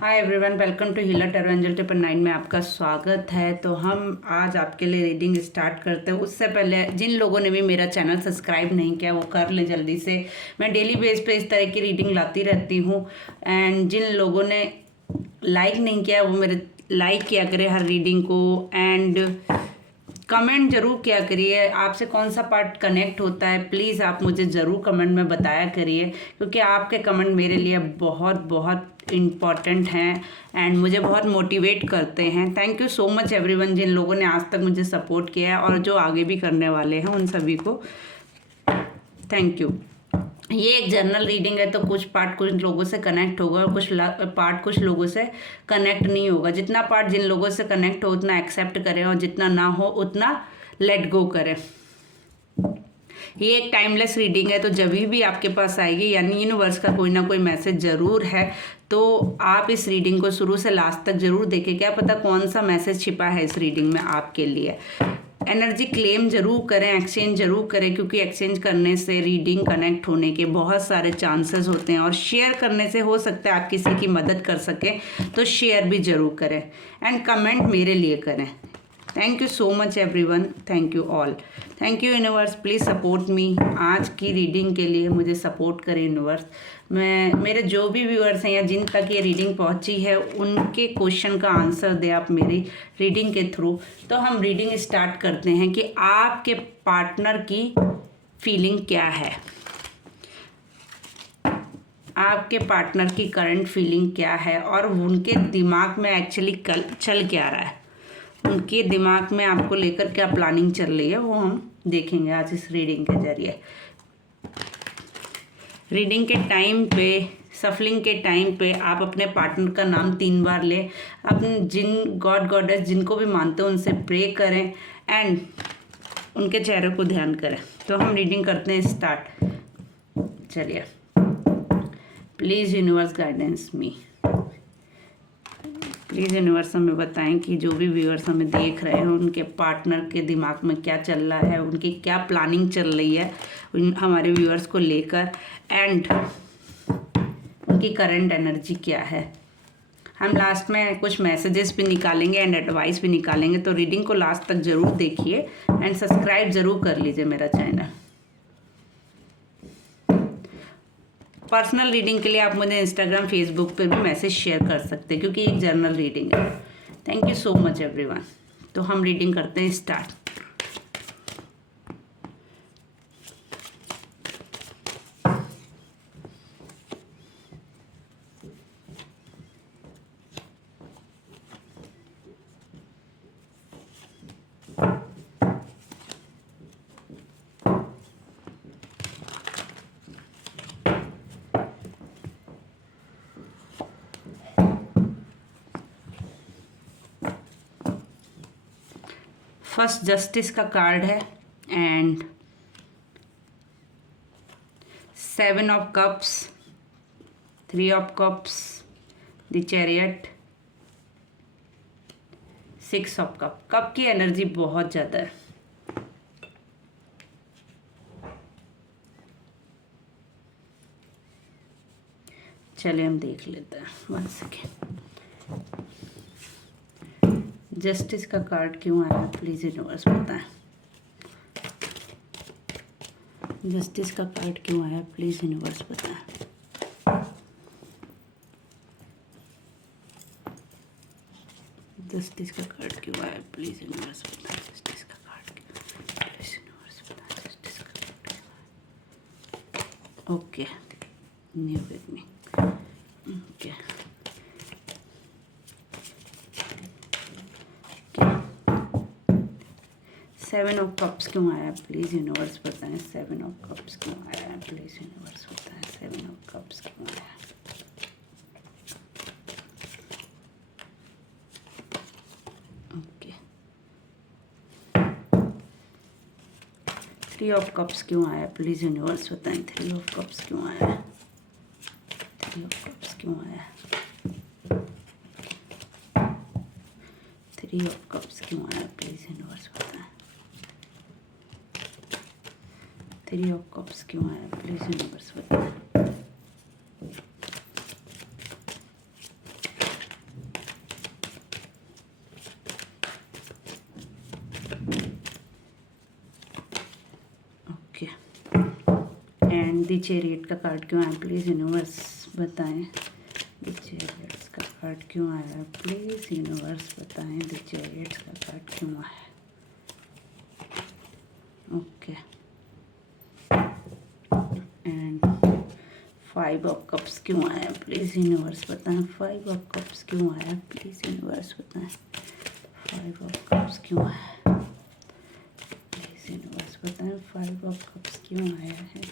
Hi everyone, welcome to healer tarot angel tip 9 में आपका स्वागत है। तो हम आज आपके लिए रीडिंग स्टार्ट करते हैं। उससे पहले जिन लोगों ने भी मेरा चैनल सब्सक्राइब नहीं किया वो कर ले जल्दी से। मैं डेली बेस पे इस तरह की रीडिंग लाती रहती हूँ। एंड जिन लोगों ने लाइक नहीं किया वो मेरे लाइक किया करे हर रीडिंग को। एंड कमेंट ज़रूर किया करिए, आपसे कौन सा पार्ट कनेक्ट होता है प्लीज़ आप मुझे ज़रूर कमेंट में बताया करिए, क्योंकि आपके कमेंट मेरे लिए बहुत बहुत इम्पॉर्टेंट हैं एंड मुझे बहुत मोटिवेट करते हैं। Thank you so much everyone, जिन लोगों ने आज तक मुझे सपोर्ट किया है और जो आगे भी करने वाले हैं उन सभी को थैंक यू। ये एक जर्नल रीडिंग है, तो कुछ पार्ट कुछ लोगों से कनेक्ट होगा और कुछ पार्ट कुछ लोगों से कनेक्ट नहीं होगा। जितना पार्ट जिन लोगों से कनेक्ट हो उतना एक्सेप्ट करें और जितना ना हो उतना लेट गो करें। ये एक टाइमलेस रीडिंग है, तो जब भी आपके पास आएगी यानी यूनिवर्स का कोई ना कोई मैसेज ज़रूर है, तो आप इस रीडिंग को शुरू से लास्ट तक ज़रूर देखें। क्या पता कौन सा मैसेज छिपा है इस रीडिंग में आपके लिए। एनर्जी क्लेम जरूर करें, एक्सचेंज जरूर करें, क्योंकि एक्सचेंज करने से रीडिंग कनेक्ट होने के बहुत सारे चांसेस होते हैं और शेयर करने से हो सकता है आप किसी की मदद कर सकें, तो शेयर भी जरूर करें एंड कमेंट मेरे लिए करें। Thank you so much everyone, thank you all, thank you universe, please support me. आज की रीडिंग के लिए मुझे सपोर्ट करें यूनिवर्स। मेरे जो भी व्यूअर्स हैं या जिन तक ये रीडिंग पहुंची है उनके क्वेश्चन का आंसर दे आप मेरी रीडिंग के थ्रू। तो हम रीडिंग स्टार्ट करते हैं कि आपके पार्टनर की फीलिंग क्या है, आपके पार्टनर की करंट फीलिंग क्या है और उनके दिमाग में एक्चुअली चल क्या रहा है, उनके दिमाग में आपको लेकर क्या प्लानिंग चल रही है, वो हम देखेंगे आज इस रीडिंग के जरिए। रीडिंग के टाइम पे, सफलिंग के टाइम पे आप अपने पार्टनर का नाम 3 बार लें। अपने जिन गॉड गॉडेस जिनको भी मानते हो उनसे प्रे करें एंड उनके चेहरे को ध्यान करें। तो हम रीडिंग करते हैं स्टार्ट। चलिए, please universe guidance me, please universe हमें बताएं कि जो भी व्यूअर्स हमें देख रहे हैं उनके पार्टनर के दिमाग में क्या चल रहा है, उनकी क्या प्लानिंग चल रही है हमारे व्यूअर्स को लेकर एंड उनकी करंट एनर्जी क्या है। हम लास्ट में कुछ मैसेजेस भी निकालेंगे एंड एडवाइस भी निकालेंगे, तो रीडिंग को लास्ट तक ज़रूर देखिए एंड सब्सक्राइब ज़रूर कर लीजिए मेरा चैनल। पर्सनल रीडिंग के लिए आप मुझे इंस्टाग्राम फेसबुक पर भी मैसेज शेयर कर सकते हैं, क्योंकि एक जर्नल रीडिंग है। Thank you so much everyone. तो हम रीडिंग करते हैं स्टार्ट। फर्स्ट जस्टिस का कार्ड है and 7 of cups, 3 of cups, the chariot, 6 of cup. Cup की एनर्जी बहुत ज़्यादा है। चलिए हम देख लेते हैं, 1 सेकेंड। जस्टिस का कार्ड क्यों आया प्लीज़ यूनिवर्स बताएं। जस्टिस का कार्ड क्यों आया प्लीज़ यूनिवर्स बताएं। जस्टिस का कार्ड क्यों आया प्लीज़ यूनिवर्स बताएं। जस्टिस का कार्ड प्लीज़ यूनिवर्स बताएं। जस्टिस का कार्ड क्यों आया। Okay, new beginning. Okay, 7 of cups क्यों आया प्लीज़ यूनिवर्स बताएं। 7 ऑफ कप्स क्यों आया प्लीज़ यूनिवर्स बताएं। 7 ऑफ कप्स क्यों आया। ओके, 3 ऑफ कप्स क्यों आया प्लीज़ यूनिवर्स बताएं। 3 ऑफ कप्स क्यों आया। 3 ऑफ कप्स क्यों आया। 3 ऑफ कप्स क्यों आया प्लीज़ यूनिवर्स बताएं। 3 ऑफ कप्स क्यों आया प्लीज़ यूनिवर्स बताएं। द चैरियट का कार्ड क्यों आया प्लीज़ यूनिवर्स बताएं। द चैरियट्स का कार्ड क्यों आया प्लीज़ यूनिवर्स बताएं। द चैरियट्स का कार्ड क्यों आया। ओके एंड 5 ऑफ कप्स क्यों आया प्लीज़ यूनिवर्स बताएं। 5 ऑफ कप्स क्यों आया प्लीज़ यूनिवर्स बताएं। 5 ऑफ कप्स क्यों आया प्लीज़ यूनिवर्स बताएं। 5 ऑफ कप्स क्यों आया है।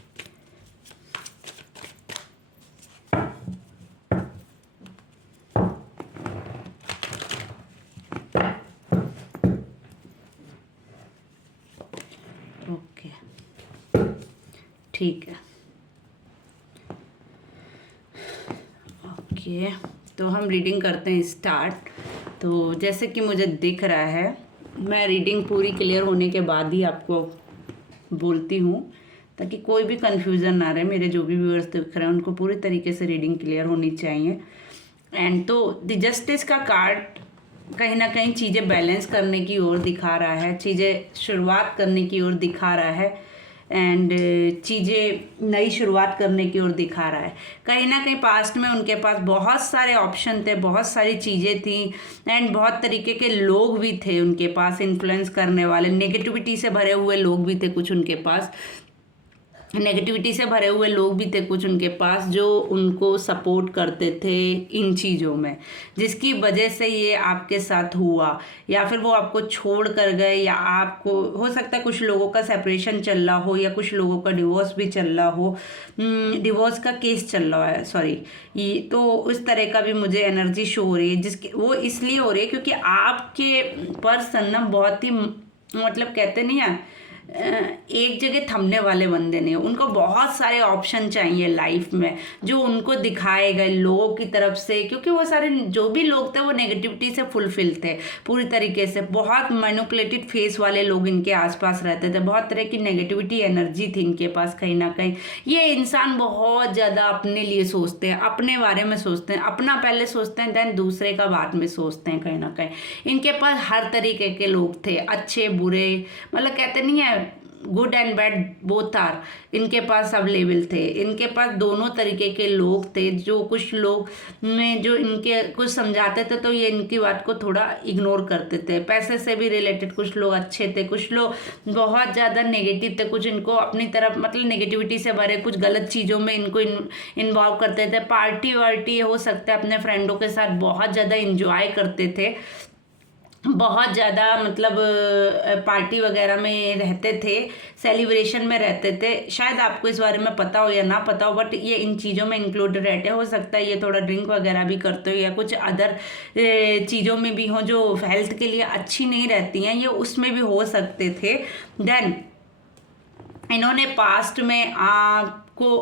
ओके ठीक है। ओके तो हम रीडिंग करते हैं स्टार्ट। तो जैसे कि मुझे दिख रहा है, मैं रीडिंग पूरी क्लियर होने के बाद ही आपको बोलती हूँ ताकि कोई भी कन्फ्यूज़न ना रहे। मेरे जो भी व्यूअर्स दिख रहे हैं उनको पूरी तरीके से रीडिंग क्लियर होनी चाहिए। एंड तो द जस्टिस का कार्ड कहीं ना कहीं चीज़ें बैलेंस करने की ओर दिखा रहा है, चीज़ें शुरुआत करने की ओर दिखा रहा है एंड चीज़ें नई शुरुआत करने की ओर दिखा रहा है। कहीं ना कहीं पास्ट में उनके पास बहुत सारे ऑप्शन थे, बहुत सारी चीज़ें थी एंड बहुत तरीके के लोग भी थे उनके पास, इन्फ्लुएंस करने वाले, नेगेटिविटी से भरे हुए लोग भी थे कुछ उनके पास, नेगेटिविटी से भरे हुए लोग भी थे कुछ उनके पास जो उनको सपोर्ट करते थे इन चीज़ों में, जिसकी वजह से ये आपके साथ हुआ या फिर वो आपको छोड़ कर गए, या आपको हो सकता है कुछ लोगों का सेपरेशन चल रहा हो या कुछ लोगों का डिवोर्स भी चल रहा हो, डिवोर्स का केस चल रहा है सॉरी। ये तो उस तरह का भी मुझे एनर्जी शो हो रही है, जिसकी वो इसलिए हो रही है क्योंकि आपके पर्सन ना बहुत ही मतलब कहते नहीं है एक जगह थमने वाले बंदे नहीं, उनको बहुत सारे ऑप्शन चाहिए लाइफ में जो उनको दिखाए गए लोगों की तरफ से, क्योंकि वो सारे जो भी लोग थे वो नेगेटिविटी से फुलफिल थे पूरी तरीके से। बहुत मैनिपुलेटेड फेस वाले लोग इनके आसपास रहते थे, बहुत तरह की नेगेटिविटी एनर्जी थी इनके पास कहीं ना कहीं। ये इंसान बहुत ज़्यादा अपने लिए सोचते हैं, अपने बारे में सोचते हैं, अपना पहले सोचते हैं देन दूसरे का बाद में सोचते हैं। कहीं ना कहीं इनके पास हर तरीके के लोग थे, अच्छे बुरे, मतलब कहते नहीं है good and bad both are, इनके पास अवेलेबल थे। इनके पास दोनों तरीके के लोग थे, जो कुछ लोग में जो इनके कुछ समझाते थे तो ये इनकी बात को थोड़ा इग्नोर करते थे। पैसे से भी रिलेटेड कुछ लोग अच्छे थे, कुछ लोग बहुत ज़्यादा नेगेटिव थे, कुछ इनको अपनी तरफ मतलब नेगेटिविटी से भरे कुछ गलत चीज़ों में इनको इन्वॉल्व करते थे। पार्टी वार्टी हो सकता है अपने फ्रेंडों के साथ बहुत ज़्यादा इंजॉय करते थे, बहुत ज़्यादा मतलब पार्टी वगैरह में रहते थे, सेलिब्रेशन में रहते थे। शायद आपको इस बारे में पता हो या ना पता हो, बट ये इन चीज़ों में इंक्लूडेड रहते हो सकता है ये थोड़ा ड्रिंक वगैरह भी करते हो या कुछ अदर चीज़ों में भी हो जो हेल्थ के लिए अच्छी नहीं रहती हैं, ये उसमें भी हो सकते थे। देन इन्होंने पास्ट में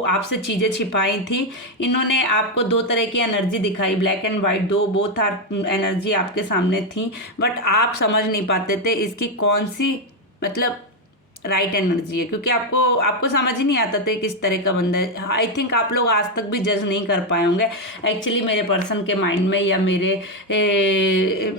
आपसे चीज़ें छिपाई थी। इन्होंने आपको दो तरह की एनर्जी दिखाई, ब्लैक एंड वाइट, दो बोथ आर एनर्जी आपके सामने थी, बट आप समझ नहीं पाते थे इसकी कौन सी मतलब राइट एनर्जी है, क्योंकि आपको समझ ही नहीं आता था किस तरह का बंदा है। आई थिंक आप लोग आज तक भी जज नहीं कर पाए होंगे एक्चुअली मेरे पर्सन के माइंड में या मेरे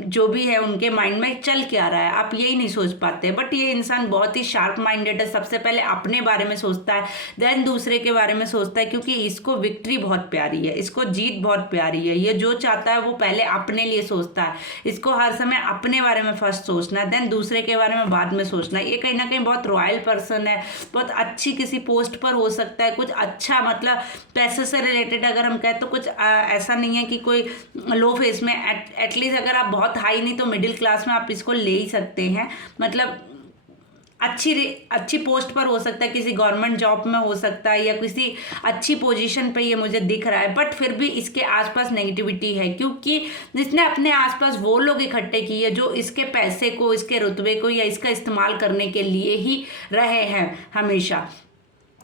जो भी है उनके माइंड में चल क्या रहा है, आप यही नहीं सोच पाते। बट ये इंसान बहुत ही शार्प माइंडेड है, सबसे पहले अपने बारे में सोचता है देन दूसरे के बारे में सोचता है, क्योंकि इसको विक्ट्री बहुत प्यारी है, इसको जीत बहुत प्यारी है। ये जो चाहता है वो पहले अपने लिए सोचता है, इसको हर समय अपने बारे में फर्स्ट सोचना है देन दूसरे के बारे में बाद में सोचना है। ये कहीं ना कहीं बहुत रॉयल पर्सन है, बहुत अच्छी किसी पोस्ट पर हो सकता है, कुछ अच्छा मतलब पैसे से रिलेटेड अगर हम कहें तो कुछ ऐसा नहीं है कि कोई लो फेस में, एटलीस्ट अगर आप बहुत हाई नहीं तो मिडिल क्लास में आप इसको ले ही सकते हैं। मतलब अच्छी पोस्ट पर हो सकता है, किसी गवर्नमेंट जॉब में हो सकता है या किसी अच्छी पोजीशन पे ये मुझे दिख रहा है, बट फिर भी इसके आसपास नेगेटिविटी है क्योंकि इसने अपने आसपास वो लोग इकट्ठे किए जो इसके पैसे को, इसके रुतबे को या इसका इस्तेमाल करने के लिए ही रहे हैं हमेशा।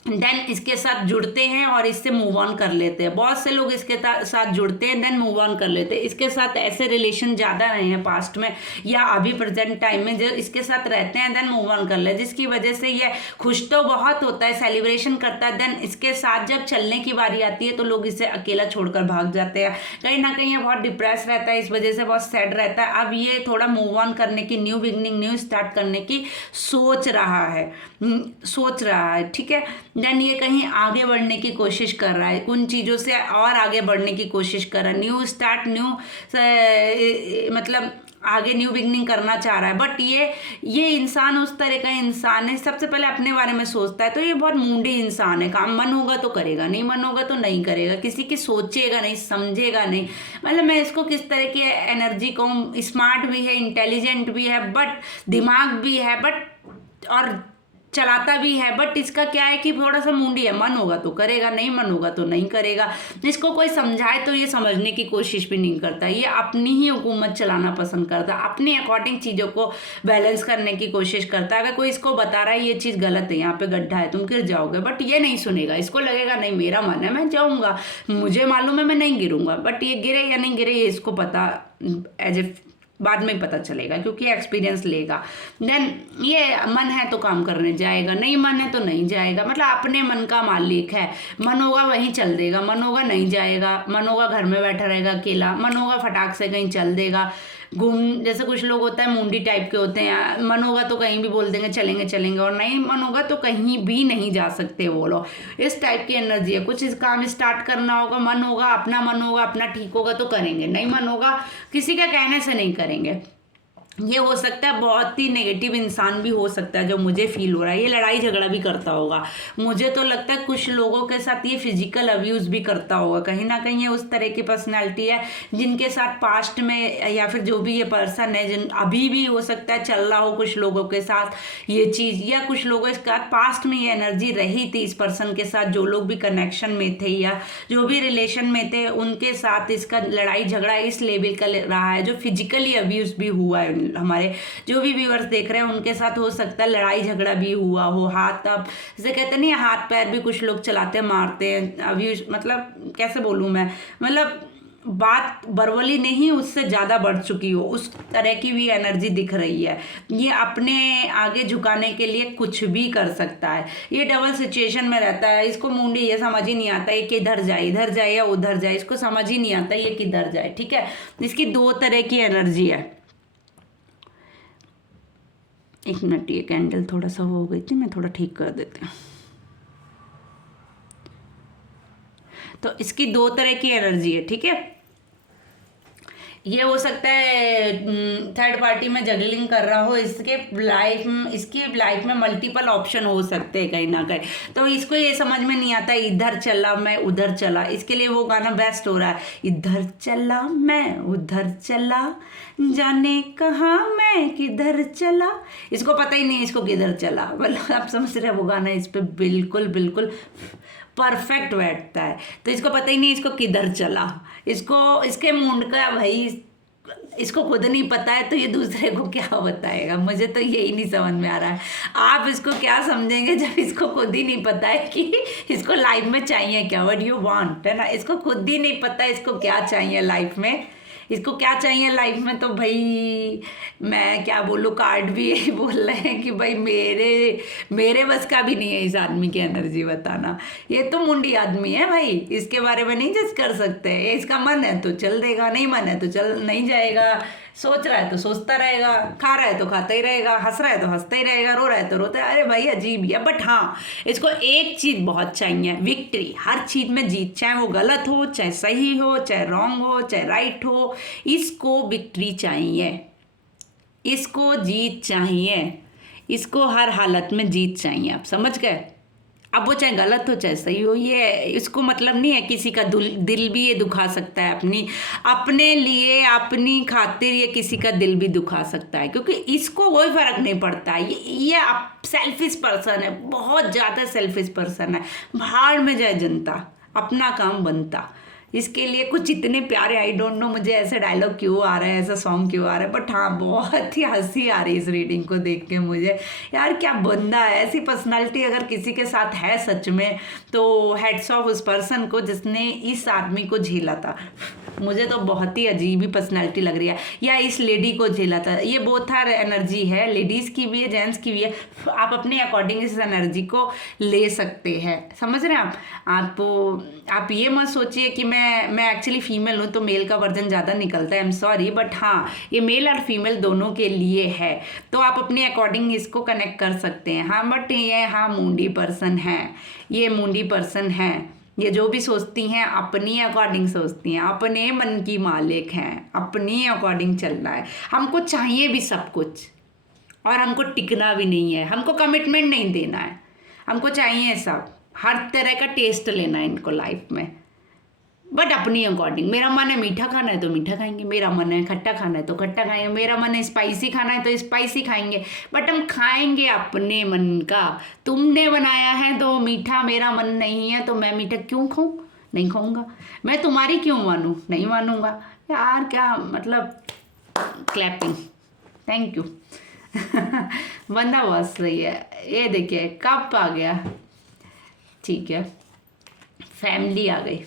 देन इसके साथ जुड़ते हैं और इससे मूव ऑन कर लेते हैं। बहुत से लोग इसके साथ जुड़ते हैं देन मूव ऑन कर लेते हैं। इसके साथ ऐसे रिलेशन ज़्यादा रहे हैं पास्ट में या अभी प्रेजेंट टाइम में जो इसके साथ रहते हैं देन मूव ऑन कर ले, जिसकी वजह से ये खुश तो बहुत होता है, सेलिब्रेशन करता है, देन इसके साथ जब चलने की बारी आती है तो लोग इसे अकेला छोड़कर भाग जाते हैं। कहीं ना कहीं ये बहुत डिप्रेस रहता है, इस वजह से बहुत सैड रहता है। अब ये थोड़ा मूव ऑन करने की, न्यू बिगनिंग, न्यू स्टार्ट करने की सोच रहा है, ठीक है। देन ये कहीं आगे बढ़ने की कोशिश कर रहा है, उन चीज़ों से और आगे बढ़ने की कोशिश कर रहा है, न्यू स्टार्ट, मतलब आगे न्यू बिगनिंग करना चाह रहा है। बट ये इंसान उस तरह का इंसान है, सबसे पहले अपने बारे में सोचता है। तो ये बहुत मूडी इंसान है, काम मन होगा तो करेगा, नहीं मन होगा तो नहीं करेगा, किसी की सोचेगा नहीं, समझेगा नहीं। मतलब मैं इसको किस तरह की एनर्जी कहूँ, स्मार्ट भी है, इंटेलिजेंट भी है, बट दिमाग भी है, बट और चलाता भी है। बट इसका क्या है कि थोड़ा सा मूडी है, मन होगा तो करेगा, नहीं मन होगा तो नहीं करेगा। इसको कोई समझाए तो ये समझने की कोशिश भी नहीं करता, ये अपनी ही हुकूमत चलाना पसंद करता, अपने अकॉर्डिंग चीज़ों को बैलेंस करने की कोशिश करता है। अगर कोई इसको बता रहा है ये चीज़ गलत है, यहाँ पे गड्ढा है, तुम गिर जाओगे, बट ये नहीं सुनेगा। इसको लगेगा नहीं मेरा मन है, मैं जाऊँगा, मुझे मालूम है मैं नहीं गिरूंगा। बट ये गिरे या नहीं गिरे ये इसको पता एज ए बाद में पता चलेगा, क्योंकि एक्सपीरियंस लेगा। देन ये मन है तो काम करने जाएगा, नहीं मन है तो नहीं जाएगा। मतलब अपने मन का मालिक है, मन होगा वहीं चल देगा, मन होगा नहीं जाएगा, मन होगा घर में बैठा रहेगा अकेला, मन होगा फटाक से कहीं चल देगा घूम। जैसे कुछ लोग होता है मुंडी टाइप के होते हैं, मन होगा तो कहीं भी बोल देंगे चलेंगे चलेंगे, और नहीं मन होगा तो कहीं भी नहीं जा सकते वो लोग। इस टाइप की एनर्जी है। कुछ इस काम स्टार्ट करना होगा, मन होगा, अपना मन होगा, अपना ठीक होगा तो करेंगे, नहीं मन होगा किसी का कहने से नहीं करेंगे। ये हो सकता है बहुत ही नेगेटिव इंसान भी हो सकता है, जो मुझे फील हो रहा है। ये लड़ाई झगड़ा भी करता होगा, मुझे तो लगता है कुछ लोगों के साथ ये फिजिकल अब्यूज़ भी करता होगा। कहीं ना कहीं ये उस तरह की पर्सनैलिटी है जिनके साथ पास्ट में, या फिर जो भी ये पर्सन है, जिन अभी भी हो सकता है चल रहा हो कुछ लोगों के साथ ये चीज़, या कुछ लोगों के साथ पास्ट में ये एनर्जी रही थी इस पर्सन के साथ, जो लोग भी कनेक्शन में थे या जो भी रिलेशन में थे उनके साथ इसका लड़ाई झगड़ा इस लेवल का रहा है, जो फिजिकली अब्यूज़ भी हुआ है। हमारे जो भी व्यूअर्स देख रहे हैं उनके साथ हो सकता है लड़ाई झगड़ा भी हुआ हो। हाथ, अब जैसे कहते नहीं, हाथ पैर भी कुछ लोग चलाते मारते हैं, अभी मतलब कैसे बोलूँ मैं, मतलब बात बरवली नहीं उससे ज़्यादा बढ़ चुकी हो, उस तरह की भी एनर्जी दिख रही है। ये अपने आगे झुकाने के लिए कुछ भी कर सकता है। ये डबल सिचुएशन में रहता है, इसको मुंडी ये समझ ही नहीं आता ये किधर जाए, इधर जाए या उधर जाए, इसको समझ ही नहीं आता ये किधर जाए। ठीक है, इसकी दो तरह की एनर्जी है। एक मिनट, ये कैंडल थोड़ा सा हो गई थी, मैं थोड़ा ठीक कर देती हूँ। तो इसकी दो तरह की एनर्जी है। ठीक है, ये हो सकता है थर्ड पार्टी में जगलिंग कर रहा हो, इसकी लाइफ में मल्टीपल ऑप्शन हो सकते हैं कहीं ना कहीं। तो इसको ये समझ में नहीं आता इधर चला मैं उधर चला। इसके लिए वो गाना बेस्ट हो रहा है, इधर चला मैं उधर चला, जाने कहाँ मैं किधर चला। इसको पता ही नहीं इसको किधर चला, मतलब आप समझ रहे हैं, वो गाना इस पर बिल्कुल बिल्कुल परफेक्ट बैठता है। तो इसको पता ही नहीं इसको किधर चला, इसको इसके मूड का भाई इसको खुद नहीं पता है, तो ये दूसरे को क्या बताएगा। मुझे तो यही नहीं समझ में आ रहा है, आप इसको क्या समझेंगे जब इसको खुद ही नहीं पता है कि इसको लाइफ में चाहिए क्या, व्हाट यू वांट, है ना। इसको खुद ही नहीं पता इसको क्या चाहिए लाइफ में, इसको क्या चाहिए लाइफ में। तो भाई मैं क्या बोलूँ, कार्ड भी यही बोल रहे हैं कि भाई मेरे बस का भी नहीं है इस आदमी की एनर्जी बताना। ये तो मुंडी आदमी है भाई, इसके बारे में नहीं जज कर सकते। इसका मन है तो चल देगा, नहीं मन है तो चल नहीं जाएगा, सोच रहा है तो सोचता रहेगा, खा रहा है तो खाता ही रहेगा, हंस रहा है तो हंसता ही रहेगा, रो रहा है तो रोता है। अरे भाई अजीब है। बट हाँ, इसको एक चीज़ बहुत चाहिए, विक्ट्री। हर चीज़ में जीत, चाहे वो गलत हो, चाहे सही हो, चाहे रॉन्ग हो, चाहे राइट हो, इसको विक्ट्री चाहिए, इसको जीत चाहिए, इसको हर हालत में जीत चाहिए। आप समझ गए। अब वो चाहे गलत हो चाहे सही हो, ये इसको मतलब नहीं है किसी का दिल भी ये दुखा सकता है, अपने लिए अपनी खातिर ये किसी का दिल भी दुखा सकता है, क्योंकि इसको कोई फर्क नहीं पड़ता है। ये सेल्फिश पर्सन है, बहुत ज़्यादा सेल्फिश पर्सन है। भाड़ में जाए जनता, अपना काम बनता। इसके लिए कुछ इतने प्यारे, आई डोंट नो मुझे ऐसे डायलॉग क्यों आ रहा है, ऐसा सॉन्ग क्यों आ रहा है, बट हाँ बहुत ही हंसी आ रही है इस रीडिंग को देख के मुझे। यार क्या बंदा है, ऐसी पर्सनालिटी अगर किसी के साथ है सच में, तो हेड्स ऑफ उस पर्सन को जिसने इस आदमी को झेला था। मुझे तो बहुत ही अजीब ही पर्सनैलिटी लग रही है, या इस लेडी को झेला था। ये बोथ आर एनर्जी है, लेडीज़ की भी है, जेंट्स की भी है। आप अपने अकॉर्डिंग इस एनर्जी को ले सकते हैं, समझ रहे हैं आप ये मत सोचिए कि मैं एक्चुअली फीमेल हूँ तो मेल का वर्जन ज़्यादा निकलता है, आई एम सॉरी, बट हाँ ये मेल और फीमेल दोनों के लिए है, तो आप अपने अकॉर्डिंग इसको कनेक्ट कर सकते हैं। हाँ बट ये हाँ मूडी पर्सन है, ये मूडी पर्सन है, ये जो भी सोचती हैं अपनी अकॉर्डिंग सोचती हैं, अपने मन की मालिक हैं, अपनी अकॉर्डिंग चल रहा है। हमको चाहिए भी सब कुछ और हमको टिकना भी नहीं है, हमको कमिटमेंट नहीं देना है, हमको चाहिए सब, हर तरह का टेस्ट लेना है इनको लाइफ में, बट अपनी अकॉर्डिंग। मेरा मन है मीठा खाना है तो मीठा खाएंगे, मेरा मन है खट्टा खाना है तो खट्टा खाएंगे, मेरा मन है स्पाइसी खाना है तो स्पाइसी खाएंगे, बट हम खाएंगे अपने मन का। तुमने बनाया है तो मीठा, मेरा मन नहीं है तो मैं मीठा क्यों खाऊं? नहीं खाऊंगा। मैं तुम्हारी क्यों मानूं? नहीं मानूंगा यार। क्या मतलब, क्लैपिंग, थैंक यू। बंदा बहुत सही है। ये देखिए कप आ गया, ठीक है, फैमिली आ गई,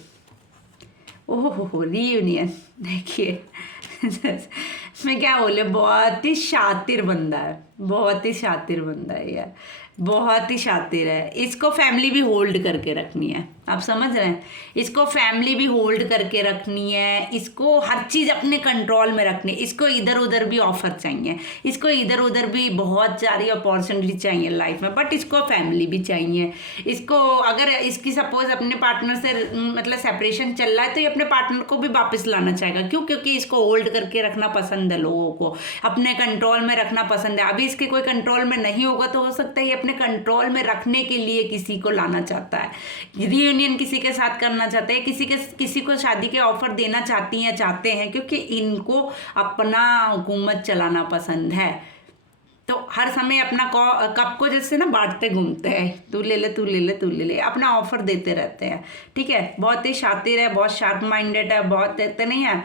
ओहो रीयूनियन। देखिए मैं क्या बोले, बहुत ही शातिर बंदा है, बहुत ही शातिर बंदा है यार, बहुत ही शातिर है। इसको फैमिली भी होल्ड करके रखनी है, आप समझ रहे हैं, इसको फैमिली भी होल्ड करके रखनी है, इसको हर चीज़ अपने कंट्रोल में रखनी है, इसको इधर उधर भी ऑफर चाहिए, इसको इधर उधर भी बहुत सारी अपॉर्चुनिटी चाहिए लाइफ में, बट इसको फैमिली भी चाहिए। इसको अगर इसकी सपोज अपने पार्टनर से मतलब सेपरेशन चल रहा है तो ये अपने पार्टनर को भी वापस लाना चाहेगा। क्यों? क्योंकि इसको होल्ड करके रखना पसंद है, लोगों को अपने कंट्रोल में रखना पसंद है। अभी इसके कोई कंट्रोल में नहीं होगा तो हो सकता है ये अपने कंट्रोल में रखने के लिए किसी को लाना चाहता है, रीयूनियन किसी के साथ करना चाहते हैं, किसी को शादी के ऑफर देना चाहती हैं, चाहते हैं, क्योंकि इनको अपना हुकूमत चलाना पसंद है। तो हर समय अपना कप को जैसे ना बांटते घूमते हैं, तू ले ले तू ले ले तू ले ले, अपना ऑफर देते रहते हैं। ठीक है, बहुत ही शातिर है, बहुत शार्प माइंडेड है, बहुत देते नहीं है,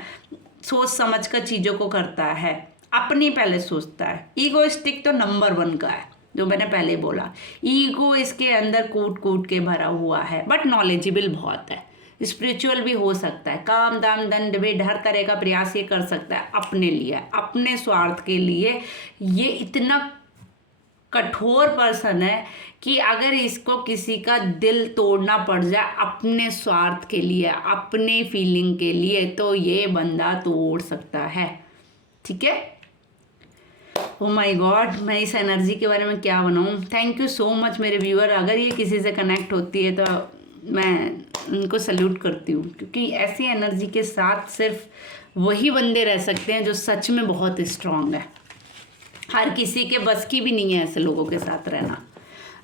सोच समझ कर चीज़ों को करता है, अपनी पहले सोचता है। ईगोइस्टिक तो नंबर 1 का है, जो मैंने पहले बोला, ईगो इसके अंदर कूट कूट के भरा हुआ है, बट नॉलेजेबल बहुत है, स्पिरिचुअल भी हो सकता है, काम दाम दंड भेद हर तरह का प्रयास ये कर सकता है अपने लिए, अपने स्वार्थ के लिए। ये इतना कठोर पर्सन है कि अगर इसको किसी का दिल तोड़ना पड़ जाए अपने स्वार्थ के लिए, अपने फीलिंग के लिए, तो ये बंदा तोड़ सकता है। ठीक है, ओ माय गॉड, मैं इस एनर्जी के बारे में क्या बनाऊँ। थैंक यू सो मच मेरे व्यूअर। अगर ये किसी से कनेक्ट होती है तो मैं उनको सल्यूट करती हूँ, क्योंकि ऐसी एनर्जी के साथ सिर्फ वही बंदे रह सकते हैं जो सच में बहुत स्ट्रांग है। हर किसी के बस की भी नहीं है ऐसे लोगों के साथ रहना।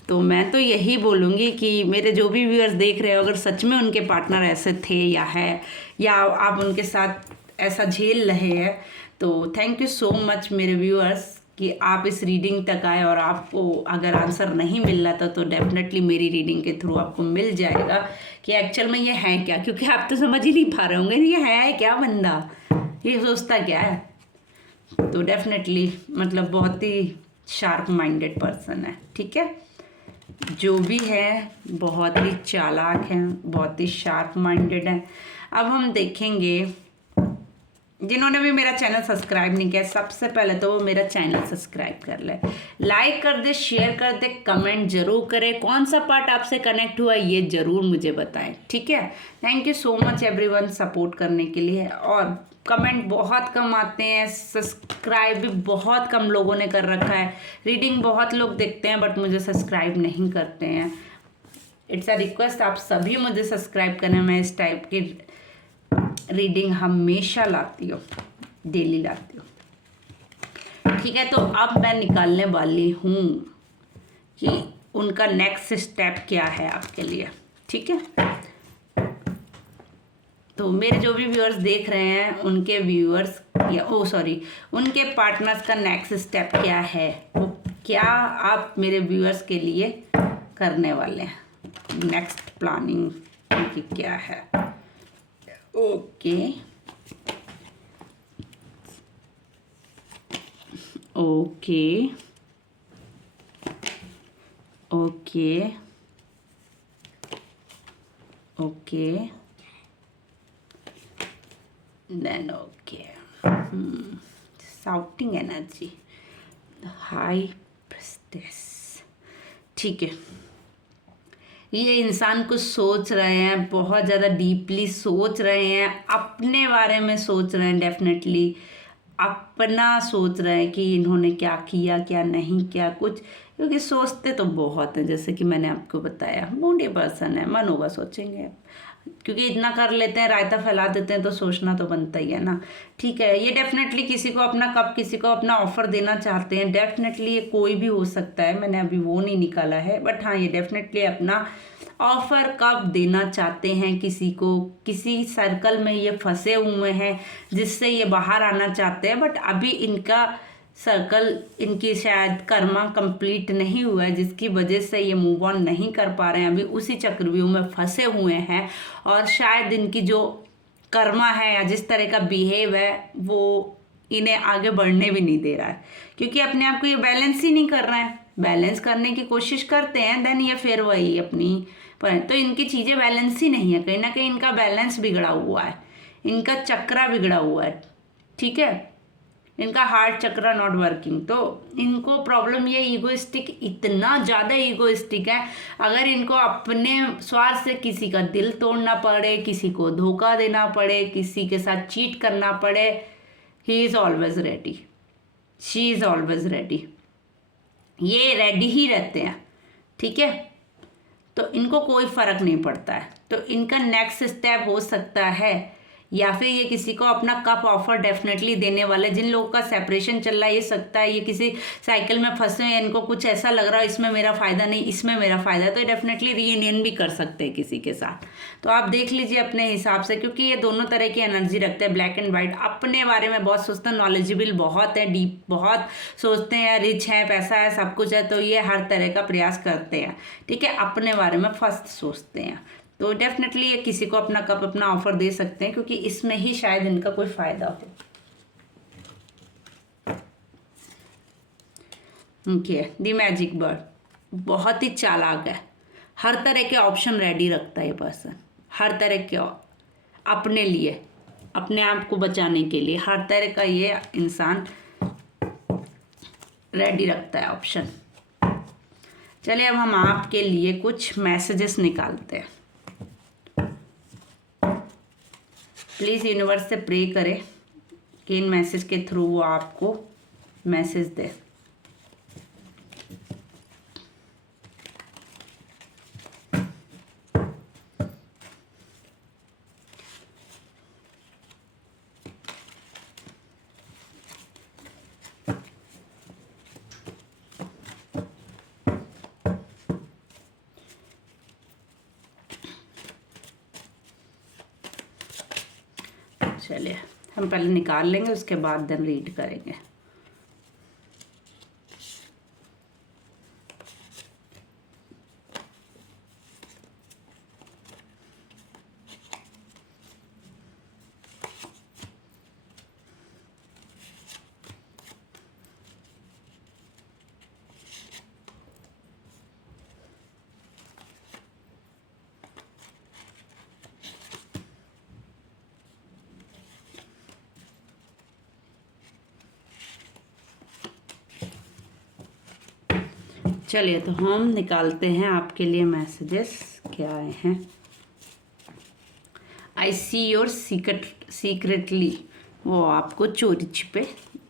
तो मैं तो यही बोलूँगी कि मेरे जो भी व्यूअर्स देख रहे हो, अगर सच में उनके पार्टनर ऐसे थे या है, या आप उनके साथ ऐसा झेल रहे हैं, तो थैंक यू सो मच मेरे व्यूअर्स कि आप इस रीडिंग तक आए। और आपको अगर आंसर नहीं मिल रहा था तो डेफिनेटली मेरी रीडिंग के थ्रू आपको मिल जाएगा कि एक्चुअल में ये है क्या, क्योंकि आप तो समझ ही नहीं पा रहे होंगे ये है क्या, बंदा ये सोचता क्या है। तो डेफिनेटली मतलब बहुत ही शार्प माइंडेड पर्सन है। ठीक है, जो भी है बहुत ही चालाक हैं, बहुत ही शार्प माइंडेड है। अब हम देखेंगे जिन्होंने भी मेरा चैनल सब्सक्राइब नहीं किया, सबसे पहले तो वो मेरा चैनल सब्सक्राइब कर ले, लाइक कर दे, शेयर कर दे, कमेंट जरूर करें, कौन सा पार्ट आपसे कनेक्ट हुआ ये ज़रूर मुझे बताएं। ठीक है, thank you so much everyone support करने के लिए। और कमेंट बहुत कम आते हैं, सब्सक्राइब भी बहुत कम लोगों ने कर रखा है, रीडिंग बहुत लोग देखते हैं बट मुझे सब्सक्राइब नहीं करते हैं। इट्स अ रिक्वेस्ट, आप सभी मुझे सब्सक्राइब करें। मैं इस टाइप की रीडिंग हमेशा लाती हूँ, डेली लाती हूँ। ठीक है, तो अब मैं निकालने वाली हूँ कि उनका नेक्स्ट स्टेप क्या है आपके लिए। ठीक है, तो मेरे जो भी व्यूअर्स देख रहे हैं उनके व्यूअर्स उनके पार्टनर्स का नेक्स्ट स्टेप क्या है, वो क्या आप मेरे व्यूअर्स के लिए करने वाले हैं, नेक्स्ट प्लानिंग उनकी क्या है। Okay okay okay okay then okay, shouting energy, high priestess, ठीक है। ये इंसान कुछ सोच रहे हैं, बहुत ज़्यादा डीपली सोच रहे हैं, अपने बारे में सोच रहे हैं, डेफिनेटली अपना सोच रहे हैं कि इन्होंने क्या किया क्या नहीं किया कुछ, क्योंकि सोचते तो बहुत हैं, जैसे कि मैंने आपको बताया मूडी पर्सन है, मन होगा सोचेंगे, क्योंकि इतना कर लेते हैं, रायता फैला देते हैं, तो सोचना तो बनता ही है ना। ठीक है, ये डेफिनेटली किसी को अपना कप, किसी को अपना ऑफर देना चाहते हैं, डेफिनेटली ये कोई भी हो सकता है, मैंने अभी वो नहीं निकाला है, बट हाँ ये डेफिनेटली अपना ऑफर कब देना चाहते हैं किसी को, किसी सर्कल में ये फंसे हुए हैं जिससे ये बाहर आना चाहते हैं, बट अभी इनका सर्कल, इनकी शायद कर्मा कंप्लीट नहीं हुआ है, जिसकी वजह से ये मूव ऑन नहीं कर पा रहे हैं, अभी उसी चक्रव्यूह में फंसे हुए हैं, और शायद इनकी जो कर्मा है या जिस तरह का बिहेव है वो इन्हें आगे बढ़ने भी नहीं दे रहा है, क्योंकि अपने आप को ये बैलेंस ही नहीं कर रहे हैं। बैलेंस करने की कोशिश करते हैं, देन ये फिर वही अपनी पर, तो इनकी चीज़ें बैलेंस ही नहीं है, कहीं ना कहीं इनका बैलेंस बिगड़ा हुआ है, इनका चक्रा बिगड़ा हुआ है, ठीक है, इनका हार्ट चक्रा नॉट वर्किंग। तो इनको प्रॉब्लम ये ईगोइस्टिक, इतना ज़्यादा ईगोइस्टिक है, अगर इनको अपने स्वार्थ से किसी का दिल तोड़ना पड़े, किसी को धोखा देना पड़े, किसी के साथ चीट करना पड़े, he is always ready, she is always ready, ये रेडी ही रहते हैं, ठीक है। तो इनको कोई फ़र्क नहीं पड़ता है। तो इनका नेक्स्ट स्टेप हो सकता है, या फिर ये किसी को अपना कप ऑफर डेफिनेटली देने वाले, जिन लोगों का सेपरेशन चल रहा है, ये सकता है ये किसी साइकिल में फंसे हैं, इनको कुछ ऐसा लग रहा है इसमें मेरा फ़ायदा नहीं, इसमें मेरा फ़ायदा है, तो ये डेफिनेटली रीयूनियन भी कर सकते हैं किसी के साथ। तो आप देख लीजिए अपने हिसाब से, क्योंकि ये दोनों तरह की एनर्जी रखते हैं, ब्लैक एंड वाइट, अपने बारे में बहुत सोचते हैं, नॉलेजेबल बहुत है, डीप बहुत सोचते हैं, रिच है, पैसा है, सब कुछ है, तो ये हर तरह का प्रयास करते हैं, ठीक है, अपने बारे में फर्स्ट सोचते हैं। तो डेफिनेटली ये किसी को अपना कप, अपना ऑफर दे सकते हैं, क्योंकि इसमें ही शायद इनका कोई फायदा हो। ओके, द मैजिक बर्ड बहुत ही चालाक है, हर तरह के ऑप्शन रेडी रखता है ये पर्सन, हर तरह के अपने लिए, अपने आप को बचाने के लिए हर तरह का ये इंसान रेडी रखता है ऑप्शन। चलिए अब हम आपके लिए कुछ मैसेजेस निकालते हैं। प्लीज़ यूनिवर्स से प्रे करें कि इन मैसेज के थ्रू वो आपको मैसेज दे। चलिए हम पहले निकाल लेंगे, उसके बाद देन रीड करेंगे। चलिए तो हम निकालते हैं आपके लिए मैसेजेस क्या आए हैं। आई सी योर सीक्रेटली, वो आपको चोरी छिपे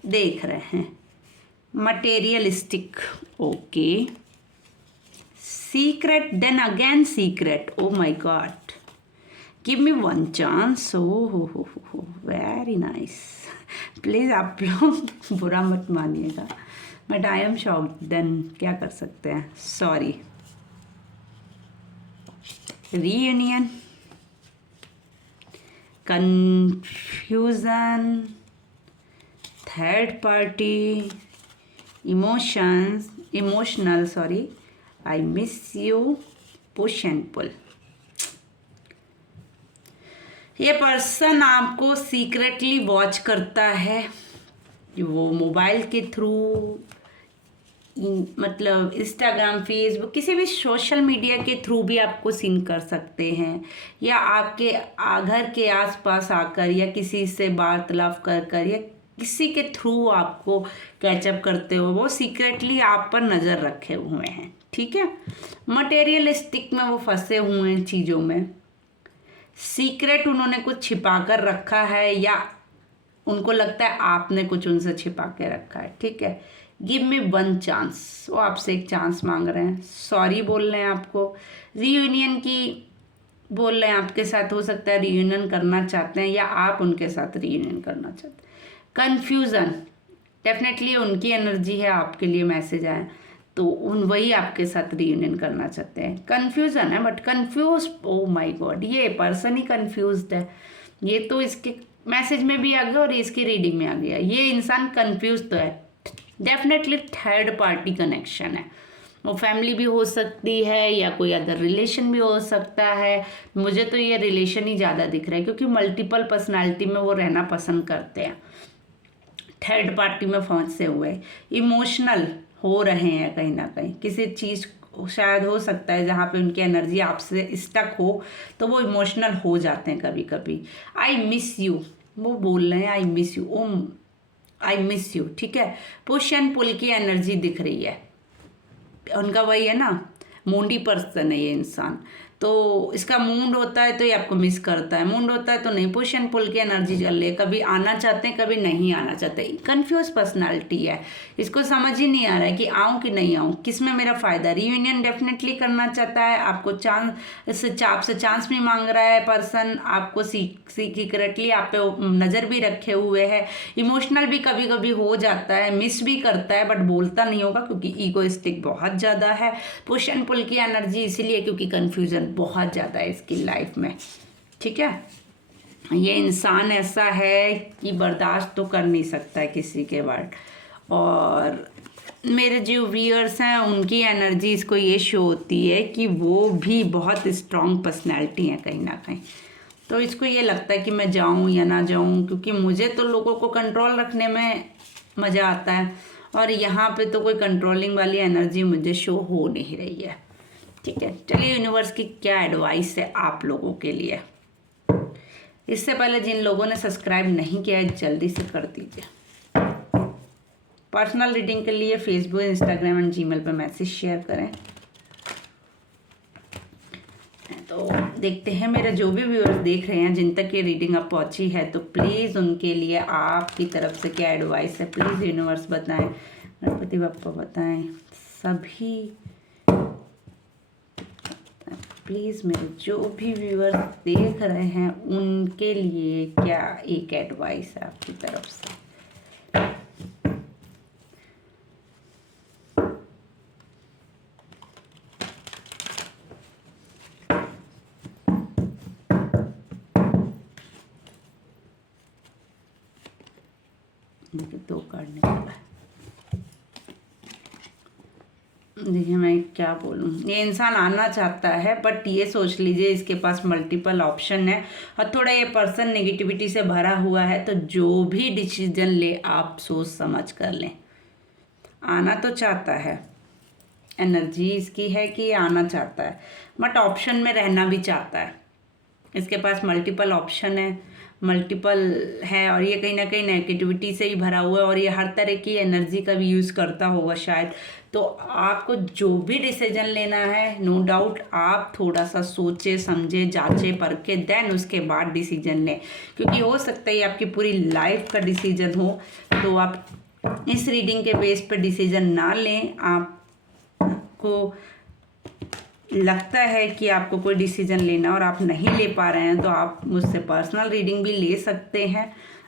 देख रहे हैं। Materialistic, okay, secret then again secret, oh my God, give me one chance, oh हो वेरी नाइस। प्लीज़ आप लोग बुरा मत मानिएगा, but I am shocked, then क्या कर सकते हैं, sorry. Reunion, confusion, third party, emotional, sorry, I miss you, push and pull. ये पर्सन आपको सीक्रेटली वॉच करता है, वो मोबाइल के थ्रू मतलब इंस्टाग्राम, फेसबुक, किसी भी सोशल मीडिया के थ्रू भी आपको सीन कर सकते हैं, या आपके घर के आसपास आकर, या किसी से वार्तालाप कर कर, या किसी के थ्रू आपको कैचअप करते हो, वो सीक्रेटली आप पर नज़र रखे हुए हैं। ठीक है, मटेरियलिस्टिक में वो फंसे हुए हैं चीज़ों में, सीक्रेट उन्होंने कुछ छिपा कर रखा है, या उनको लगता है आपने कुछ उनसे छिपा के रखा है। ठीक है, गिव मी वन चांस, वो आपसे एक चांस मांग रहे हैं, सॉरी बोल रहे हैं आपको, रीयूनियन की बोल रहे हैं आपके साथ, हो सकता है रीयूनियन करना चाहते हैं, या आप उनके साथ रीयूनियन करना चाहते हैं। कन्फ्यूज़न, डेफिनेटली उनकी एनर्जी है, आपके लिए मैसेज आए तो वही आपके साथ रीयूनियन करना चाहते हैं। कन्फ्यूज़न है, but confuse, O my God, ये पर्सन ही कन्फ्यूज्ड है। ये तो इसके मैसेज में भी आ गया और इसकी रीडिंग में आ गया। ये इंसान कन्फ्यूज तो है, डेफिनेटली थर्ड पार्टी कनेक्शन है। वो फैमिली भी हो सकती है, या कोई अदर रिलेशन भी हो सकता है। मुझे तो ये रिलेशन ही ज़्यादा दिख रहा है, क्योंकि मल्टीपल पर्सनालिटी में वो रहना पसंद करते हैं। थर्ड पार्टी में फंसे हुए, इमोशनल हो रहे हैं कहीं ना कहीं, किसी चीज़ शायद हो सकता है जहाँ पे उनकी एनर्जी आपसे स्टक हो, तो वो इमोशनल हो जाते हैं कभी कभी। आई मिस यू, वो बोल रहे हैं आई मिस यू, ओम आई मिस यू। ठीक है, पुश एंड पुल की एनर्जी दिख रही है उनका, वही है ना, मूडी पर्सन है ये इंसान। तो इसका मूड होता है तो ये आपको मिस करता है, मूड होता है तो नहीं। पुश एंड पुल की एनर्जी चल रही है, कभी आना चाहते हैं, कभी नहीं आना चाहते। कंफ्यूज पर्सनालिटी है, इसको समझ ही नहीं आ रहा है कि आऊँ कि नहीं आऊँ, किस में मेरा फ़ायदा। रीयूनियन डेफिनेटली करना चाहता है, आपको आपसे चांस भी मांग रहा है पर्सन, आपको सीक्रेटली आप पे नज़र भी रखे हुए है। इमोशनल भी कभी कभी हो जाता है, मिस भी करता है, बट बोलता नहीं होगा क्योंकि ईगोइस्टिक बहुत ज़्यादा है। पुश एंड पुल की एनर्जी इसीलिए क्योंकि कन्फ्यूजन बहुत ज़्यादा है इसकी लाइफ में। ठीक है, ये इंसान ऐसा है कि बर्दाश्त तो कर नहीं सकता है किसी के वर्ड। और मेरे जो व्यूअर्स हैं उनकी एनर्जी इसको ये शो होती है कि वो भी बहुत स्ट्रॉन्ग पर्सनैलिटी है कहीं ना कहीं। तो इसको ये लगता है कि मैं जाऊं या ना जाऊं, क्योंकि मुझे तो लोगों को कंट्रोल रखने में मज़ा आता है, और यहाँ पे तो कोई कंट्रोलिंग वाली एनर्जी मुझे शो हो नहीं रही है। ठीक है, चलिए यूनिवर्स की क्या एडवाइस है आप लोगों के लिए। इससे पहले जिन लोगों ने सब्सक्राइब नहीं किया है जल्दी से कर दीजिए। पर्सनल रीडिंग के लिए फेसबुक, इंस्टाग्राम एंड जीमेल पर मैसेज शेयर करें। तो देखते हैं मेरे जो भी व्यूअर्स देख रहे हैं, जिन तक ये रीडिंग अब पहुंची है, तो प्लीज़ उनके लिए आपकी तरफ से क्या एडवाइस है, प्लीज़ यूनिवर्स बताएं, गणपति बप्पा बताएं, सभी प्लीज़ मेरे जो भी व्यूअर्स देख रहे हैं उनके लिए क्या एक एडवाइस है आपकी तरफ से। दो कार्ड निकला है, देखिए मैं क्या बोलूँ। ये इंसान आना चाहता है, बट ये सोच लीजिए इसके पास मल्टीपल ऑप्शन है, और थोड़ा ये पर्सन नेगेटिविटी से भरा हुआ है। तो जो भी डिसीजन ले आप सोच समझ कर लें। आना तो चाहता है, एनर्जी इसकी है कि आना चाहता है, बट ऑप्शन में रहना भी चाहता है। इसके पास मल्टीपल ऑप्शन है, मल्टीपल है, और ये कहीं ना कहीं नेगेटिविटी से ही भरा हुआ है, और ये हर तरह की एनर्जी का भी यूज़ करता होगा शायद। तो आपको जो भी डिसीजन लेना है, नो डाउट आप थोड़ा सा सोचे समझे जांचे परखे देन उसके बाद डिसीजन लें, क्योंकि हो सकता है आपकी पूरी लाइफ का डिसीजन हो। तो आप इस रीडिंग के बेस पर डिसीजन ना लें। आपको लगता है कि आपको कोई डिसीजन लेना और आप नहीं ले पा रहे हैं, तो आप मुझसे पर्सनल रीडिंग भी ले सकते हैं।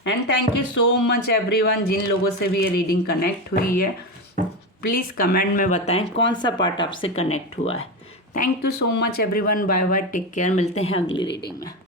And thank you so much everyone, जिन लोगों से भी ये रीडिंग कनेक्ट हुई है प्लीज़ कमेंट में बताएं कौन सा पार्ट आपसे कनेक्ट हुआ है। Thank you so much everyone, bye bye, take care, मिलते हैं अगली रीडिंग में।